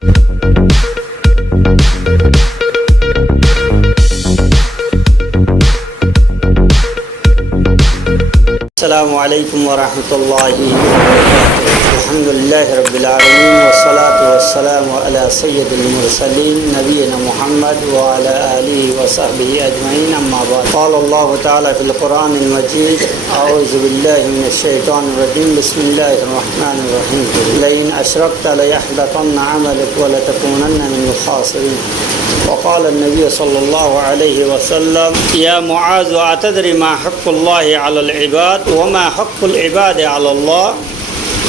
السلام عليكم ورحمة الله وبركاته. الحمد لله رب العالمين والصلاة والسلام على سيد المرسلين نبينا محمد وعلى آله وصحبه أجمعين. أما بعد، قال الله تعالى في القرآن المجيد: أعوذ بالله من الشيطان الرجيم. بسم الله الرحمن الرحيم. لئن أشركت ليحبطن عملك ولتكونن من الخاسرين. وقال النبي صلى الله عليه وسلم: يا معاذ، أتدري ما حق الله على العباد وما حق العباد على الله؟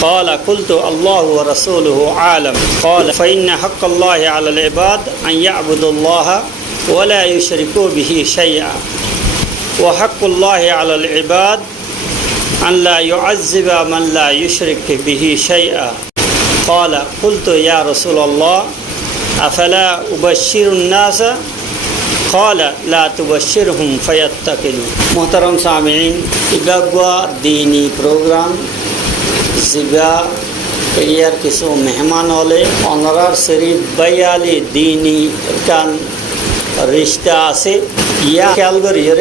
قال: قلت: الله ورسوله عالم. قال: فإن حق الله على العباد أن يعبدوا الله ولا يشركوا به شيئا، وحق الله على العباد أن لا يعذب من لا يشرك به شيئا. قال: قلت: يا رسول الله، أفلا أبشر الناس؟ قال: لا تبشرهم فيتكلوا. محترم سامعين، ইগাগুয়া দিনী প্রোগ্রাম জিগা এরিয়ার কিছু মেহমান হলে অনারার শরীফ বাইয়ালি দিনী কান রিস্তা আছে ইয়া খেয়াল করিয়ে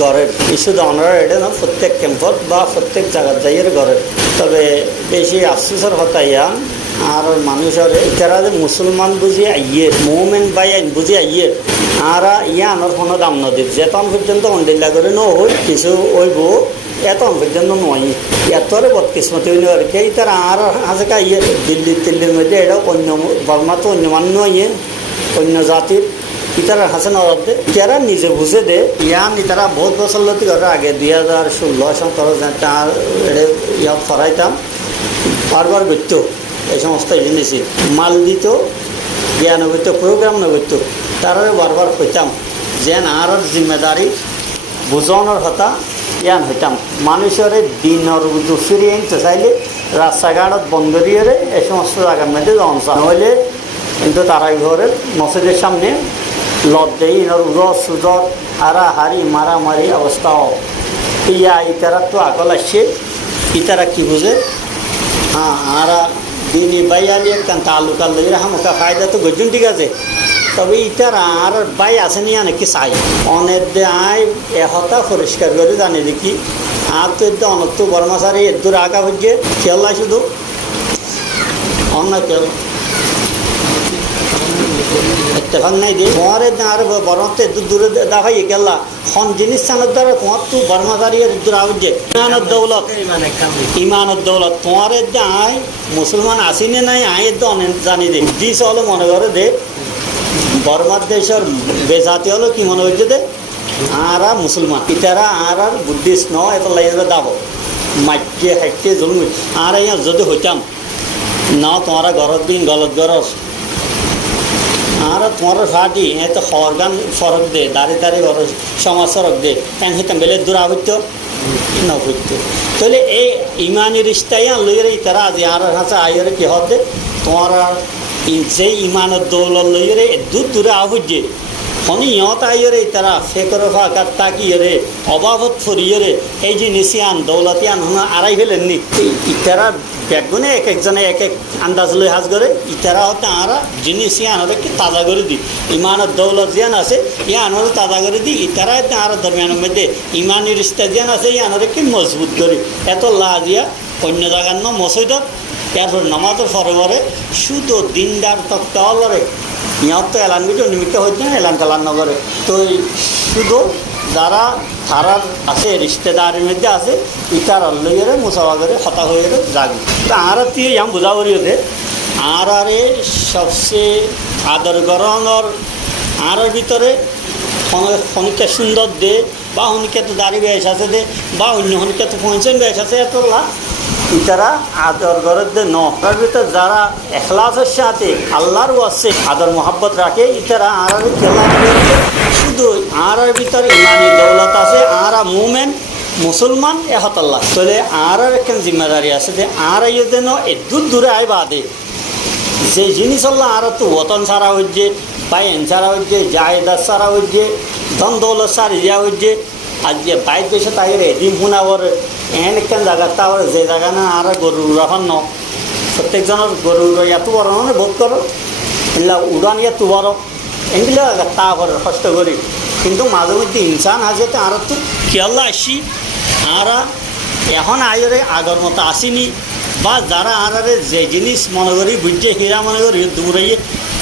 ঘরের শুধু অনারার এটা না, প্রত্যেক ক্যাম্পত বা প্রত্যেক জায়গার যাইয়ের ঘরের। তবে বেশি আফসোসের কথা ইয়া আর মানুষের যারা মুসলমান বুঝি আইয়ের মুভমেন্ট বাই আইন বুঝি আইয়ের আর ইয়া আনার কোনো দাম নদীর যেতন পর্যন্ত অন্ডিল্লা করে ন হই কিছু ওইব এতন পর্যন্ত নয় এতরে বদকিসমতি হইল আর কি। তারা আর হাজাকা ইয়ে দিল্লির মধ্যে এটা অন্য বর্মা তো অন্য মান্য ইয়ে অন্য জাতির ইতারা হাসেন অর্ধে যারা নিজে বুঝে দে ইয়ান ইতারা বহুত বছর লতি করে আগে 2016-17 তার ইয়াত ফরাইতাম বারবার করত এই সমস্ত জিনিস মাল দিত জ্ঞান করতো প্রোগ্রাম নগত তারা বারবার হইতাম যেন আর জিম্মেদারি বুঝানোর কথা ইয়ান হইতাম মানুষের দিনের দুসুরি আনতে চাইলে রাস্তাঘাটত বন্ধ দিয়ে এই সমস্ত জায়গার মধ্যে যাওয়া নইলে কিন্তু তারা ঘরের মসজিদের সামনে লত দেই উজর সুজর হারাহারি মারামারি অবস্থাও ইয়া ইতারা তো আগল আসছে ইতারা কি বুঝে হ্যাঁ আরা দিনী বাইয়ালি একখান তালুকাল লইরা হামুকা ফায়দা তো গজন ঠিক আছে। তবে ইতারা আর বাই আসেনি নাকি চাই অনেক দে আয় এহতা পরিষ্কার করে জানি দেখি আর তো এর অনেক বর্মাচারী এর দূর আগা হচ্ছে খেয়াল নাই শুধু অন্য খেয়াল ইত্তেফাক নাই দিয়ে তোমারে আর বর্মাতে এত দূরে দেখাই গেলা খন জিনিস চানোর দ্বারা তোমার তো বর্মাচারী এর দূর আগে ইমানত দৌলত তোমার আয় মুসলমান আসিনে নাই আয় তো অনেক জানি দে দিস হলো মনে করে দে বর্মার দেশের বেজাতি হলো কি মনে হচ্ছে দে আরা মুসলমান ইতারা আর বুদ্ধিস্ট ন এটা লাইনে দাবো মাইকে হাইকে জন্ম আর ইয়ার যদি হইতাম না তোমারা ঘরত দিন গলত গরস আর তোমার ফাটি এ তো হরগান ফরক দে দাঁড়িয়ে দাঁড়িয়ে ঘর সমাজ ফরক দে কেন হইতাম বেলে দূরা হইতো না হইতো তাহলে এই ইমানি রিস্তাই লইরে তারা আজ আর হাঁচা আইরে কি হবে তোমার যে ইমানের দৌলত লইরে দূরে আহুজে হনি ইয়ত আইরে তারা ফেকর ফাঁকার তাকিয়ে অভাবত ফরিয়ে এই যে নিশিয়ান দৌলতিয়ান হন আড়াই ফেলেননি ইতারা ব্যাগুনে এক একজনে এক এক আন্দাজ লই হাজ করে ইতারা হতে আরা জিনিস ইয়ান হতে কি তাজা করে দিই ইমানের দৌলত জিয়ান আছে ইয়ান হতে তাজা করে দিই ইতারা হতে আর দরমিয়ানের মধ্যে ইমানি রিস্তা জিয়ান আছে ইয়ান হতে কি মজবুত করি এত লাজিয়া অন্য জায়গার ন মসজিদত এরপর নামাজের পরে শুধু দিনদার তত্ত্ব অলরে ইহঁত তো এলান বিটো নিমিত্ত হচ্ছে না এলান কালান নগরে তো শুধু যারা তারার আছে রিশ্তেদারের মধ্যে আছে ইতার লইয়ে মুসাফা করে হতা হয়ে যাবে তো আর তুই ইয়াম বোঝা করিয়ে আর আরে সবচেয়ে আদর গরণর আর ভিতরে খনিকে সুন্দর দে বা হনিকে তো দাড়ি বেশ আছে দে বা অন্য হনিকে তো পঞ্চম বেশ আছে এত লাভ ইতারা আদর গরত দে নর ভিতরে যারা এখলাসের সাথে আল্লাহর ওয়াসে আদর মোহাব্বত রাখে ইতারা আর শুধু আর ভিতরে ইমানি দৌলত আছে আর মুমেন্ট মুসলমান এহতাল্লাহ তাহলে আর একখান জিম্মেদারি আছে যে আর যেন দূর দূরে আয় বাদে যে জিনিস আল্লাহ আর তো ওতন সারা হচ্ছে বাইন সারা হচ্ছে জায়দাত সারা হচ্ছে ধন দৌলত সারি যা হচ্ছে আজকে বাইর দেশে তাই এদিন শুনাবর এন একখান জায়গা তার যে জায়গা না আর গরুর রাখান ন প্রত্যেকজনের গরুর এত বড় মানে বোধ করো এগুলা উড়ানিয়া তুবার এগুলো তা করে কষ্ট করি কিন্তু মাঝে মধ্যে ইনসান হাজতে আর তো খেয়াল আসি আর এখন আয়রে আগর মতো আসিনি বা যারা আরে যে জিনিস মনে করি বুঝছে হীরা মনে করি দূরাইয়ে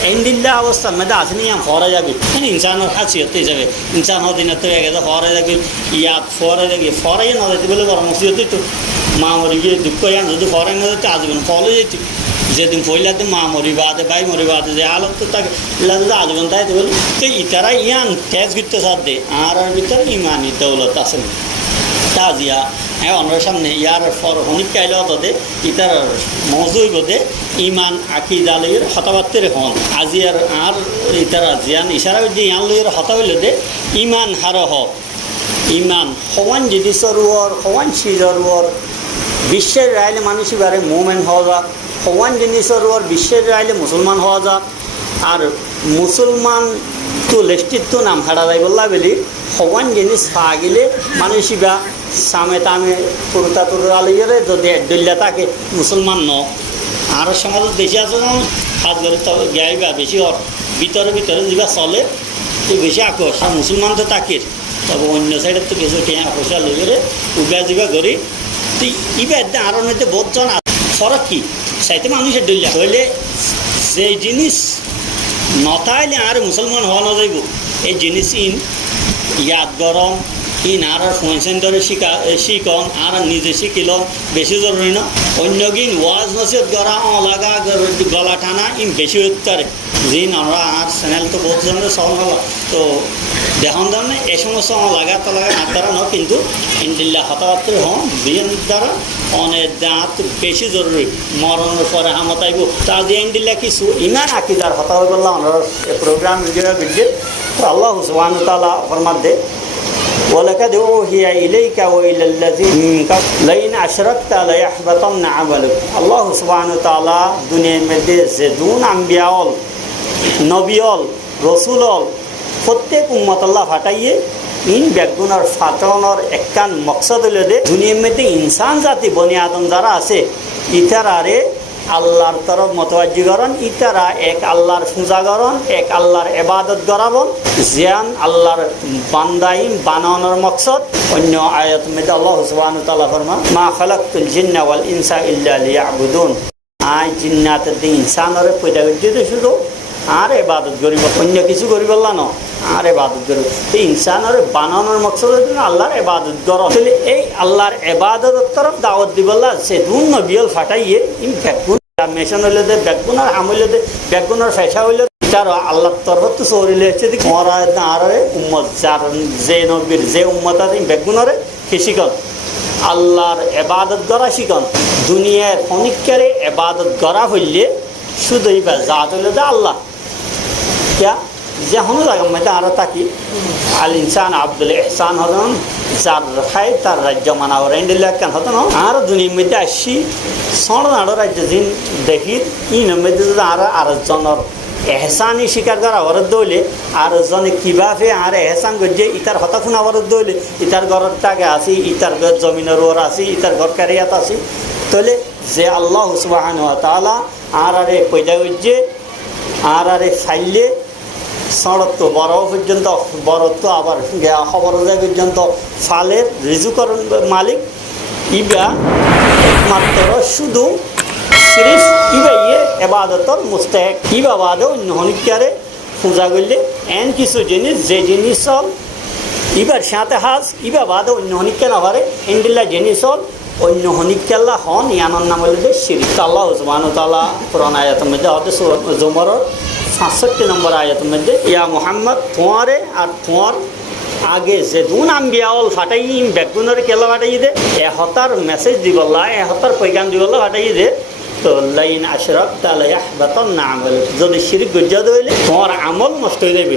এন্ডিল্লা অবস্থার মধ্যে আসেনি ফরে যাবে ইনসানের খাসিয়ত হিসাবে ইনসান হদিনের তো গেছে ফরে যাবে ইয়াদ ফরে যাবে ফরে না যেতে বলে পরামর্শ তো মা মরি গিয়ে দুঃখ ইয়ান যদি ফরে না যেতে আজীবন ফলে যেত যেদিন পইলাতে মা মরিবাদে ভাই মরিবাদে যে আলত তো তাকে আজীবন তাই বলি তো ইতারা ইয়ান ট্যাক্স করতে সাথে আর ভিতরে ইমানি দৌলত আছে তাজিয়া হ্যাঁ অন্যের সামনে ইয়ার ফর হনিক কাইলে হতে ইতার মজুই বোধে ইমান আকি জালের হতাবাত্তের হন আজিয়ার আর ইতারা জিয়ান ইশারা যে ইয়ান লইয়ের হতা হইল দে ইমান হার হ ইমান সমান জিনিসর ওর সমান সিজর ওর বিশ্বের রাইলে মানুষই বারে মুভমেন্ট হওয়া যাক সমান জিনিসর ওর বিশ্বের রাইলে মুসলমান হওয়া যাক আর মুসলমান তো লেষ্টিত তো নাম হারা যাই বললা বলি সমান জিনিস পাওয়া গেলে মানুষই বা সামে তামে পুরুতা তুরালিয়ে যদি একদলিয়া থাকে মুসলমান ন আর সমাজত বেশি আছে হাত ধরে গাইবা বেশি ভিতরে ভিতরে যা চলে তো বেশি আকর্ষ মুসলমান তো তাকে তবে অন্য সাইডের তো কিছু টেয়া পয়সা লইয়ে উগা যা করি তো ইবা একদম আরও মধ্যে বহুতজন ফরক কি সাইতে মানুষের ডলিয়া হইলে যে জিনিস নতাইলে আর মুসলমান হওয়া না যাইব এই জিনিস ইয়াদ গরম আর ফোন ধরে শিকন আর নিজে শিখিল বেশি জরুরি না অন্য গিন ওয়াজ নসিহত করা লাগা গলা টানা বেশি উত্তরে যিন আমরা আর চ্যানেল তো বহুত জনের সহন হল তো দেখুন ধরনের এই সমস্ত লাগা তো লাগা হাত দ্বারা ন কিন্তু ইন্দিল্লা হতাবাত্র হন বিয়ের দ্বারা অনেক দাঁত বেশি জরুরি মরণের পরে হামত আইব তা যে ইন্দিল্লা কিছু ইমান আকিদার হতা হয়ে বললাম আমরা প্রোগ্রাম বিদ্যে তো আল্লাহ সুবহানাহু ওয়া তাআলা ফরমাতে ولقد أوحي إليك وإلى الذين من قبلك لئن أشركت ليحبطن عملك الله سبحانه وتعالى দুনিয়ার মধ্যে যেদুন আম্বিয়াল নবিয়ল রসুলল প্রত্যেক উম্মত আল্লাহ ফাটাইয়ে ইন ব্যাগুনার ফাটানোর একখান মকসদ হইল দে দুনিয়ার মধ্যে ইনসান জাতি বনি আদম যারা আছে ইতারারে আল্লাহর তরফ মতওয়াজ্জিকরণ ইতারা এক আল্লাহর পূজাকরণ এক আল্লাহর ইবাদত করাবন জিয়ান আল্লাহর বান্দাইন বানানোর মকসদ অন্য আয়াত মধ্যে আল্লাহ সুবহানাহু ওয়া তাআলা ফরমান মা খালাকতুল জিন্না ওয়াল ইনসা ইল্লা লিয়াবুদুন আই জিন্নাত দি ইনসানরে পয়দা করতে শুধু আর ইবাদত করিব অন্য কিছু করিব না আর ইবাদত করিব এই ইনসানরে বানানোর মকসদ হচ্ছে আল্লাহর ইবাদত করণ তাহলে এই আল্লাহর ইবাদতের তরফ দাওয়াত দিবল্লা সে দুন নবিয়ল ফাটাইয়ে ইন ব্যাকগুন মেশন হইলে দে ব্যাকগুনার হাম হইলে দে ব্যাকগুনার ফেসা হইলে তার আল্লাহর তরফ তো সরিলে হচ্ছে দেখি মরা আর উম্মত যার যে নবীর যে উম্মত আছে ব্যাকগুনারে শিকন আল্লাহর ইবাদত করা শিকন দুনিয়ার অনেককারে ইবাদত করা হইলে শুধুই বা জাত হইলে দে আল্লাহ क्या যেমন জায়গা মধ্যে আরও থাকি আল ইনসান আব্দুল এহসান হতন যার খাই তার রাজ্য মানাও রেন্ডিল্লা কেন হতো না আর দুনিয়ার মধ্যে আসি সড় নাড়ো রাজ্য দিন দেখি ইনের মধ্যে যদি আরো জনের এহসানই স্বীকার করা অবরোধ হইলে আর জনে কিভাবে আর এহসান করছে ইতার হতা খুন অবরোধ হইলে ইতার ঘরের টাকা আসি ইতার ঘর জমিনের ওর আসি ইতার ঘর কারিয়াত আসি তাহলে যে আল্লাহ সুবহানাহু ওয়া তাআলা আর আরে পয়দা করছে আর আরে ফাইলে সড়ক তো বড় পর্যন্ত বড় তো আবার খবর পর্যন্ত ফালের রিজুকরণ মালিক ইবা একমাত্র শুধু সিরিফ ইবা ইয়ে এবাদতর মুস্তাহিক ইবা বাদে অন্য হনিকারে পূজা করলে এন কিছু জিনিস যে জিনিস হল ইবার সাথে হাজ ইবা বাদে অন্য হনিকা না পারে এন্ডিল্লা জিনিস হল অন্য হনিকাল্লা হন ইয়ানোর নাম হলে শিরিক আল্লাহ সুবহানাহু ওয়া তাআলা কোরআন আয়াতের মধ্যে হতে জুমারের ৬৭ নম্বর আয়াতের মধ্যে ইয়া মুহাম্মদ তোমারে আর তোমার আগে যে দুন আম্বিয়াল ফাটাই ব্যাগুনের কেলা ফাটাই দে এহতার মেসেজ দিবল্লা এহতার পৈগাম দিবল্লা ফাটাই দে তো লাইন আশরাক তাহলে ইয়াহবাতান্না আমাল যদি শিরিক গজ্জাদ হইলে তোমার আমল নষ্ট হয়ে যাবে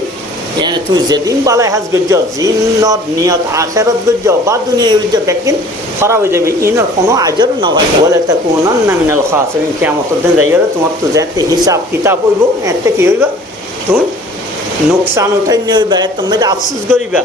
তুই যেদিন বালাই হাজ গজ্জ জিন্নত নিয়ত আখেরত গজ্জ বা দুনিয়া গজ্জ ব্যাকিন খারাপ হয়ে যাবে ইনার কোনো আজর নয় বলে তা কোন নামিনাল খাসিরিন কিয়ামতের দিন যাইয়া তোমার তো যাতে হিসাব কিতাব হইব এতে কি হইবা তুমি নোকসান উঠাই নিয়ে হইবা তুমি আফসোস করিবা